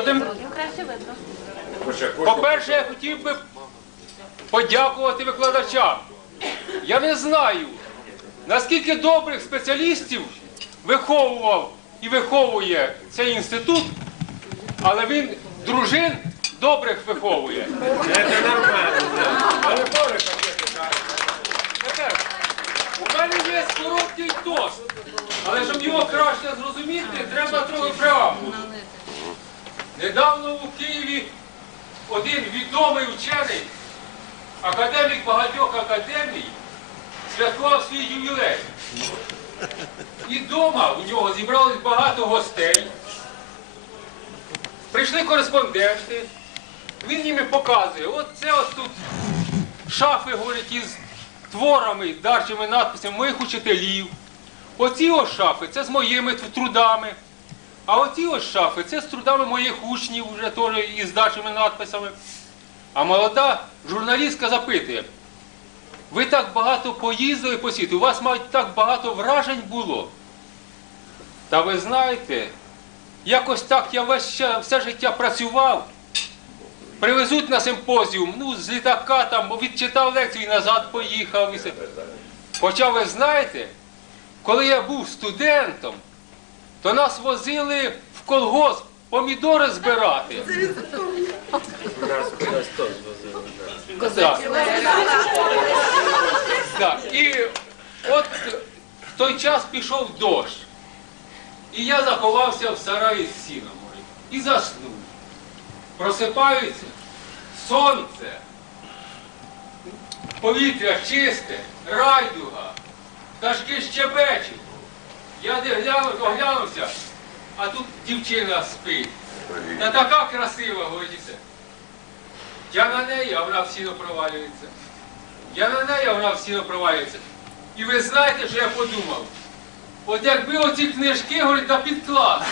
Володимир? По-перше, я хотів би подякувати викладачам. Я не знаю, наскільки добрих спеціалістів виховував і виховує цей інститут, але він дружин добрих виховує. Тепер, у мене є короткий тост, але щоб його краще зрозуміти, треба трохи преамбулу. Недавно у Києві один відомий вчений, академік багатьох академій, святкував свій ювілей. І вдома у нього зібралось багато гостей. Прийшли кореспонденти, він їм показує, от це от тут шафи, говорить, із творами, дарчими надписами моїх учителів. Оці ось шафи це з моїми трудами. А оці ось шафи це з трудами моїх учнів, вже теж із дачими надписами. А молода журналістка запитує, ви так багато поїздили по світу, у вас, мабуть, так багато вражень було. Та ви знаєте, якось так я весь все життя працював. Привезуть на симпозіум, ну, з літака там, відчитав лекцію і назад поїхав. Хоча ви знаєте, коли я був студентом, то нас возили в колгосп помідори збирати. Так. Так. І от в той час пішов дощ. І я заховався в сараї з сіном і заснув. Просипаються, сонце, повітря чисте, райдуга, пташки щебечуть. Я де глянув, оглянувся, а тут дівчина спить. Та така красива, годіться. Я на неї, а вона всі провалюється. Я на неї, а вона всі провалюється. І ви знаєте, що я подумав? От якби оці книжки, говорить, на підклад.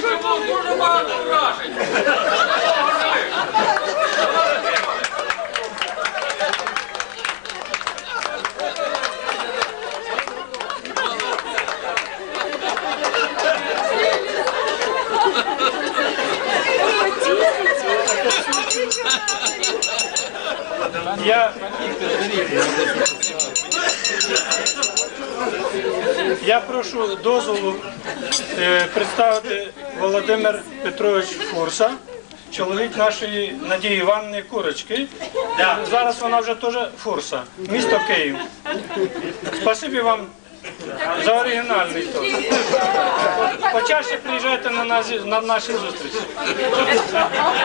Ще було дуже багато вражень. Я, я прошу дозволу е, представити Володимир Петрович Фурса, чоловік нашої Надії Івановни Курочки. Зараз вона вже теж Фурса, місто Київ. Спасибі вам за оригінальний тост. Почаще приїжджайте на, наші- на наші зустрічі.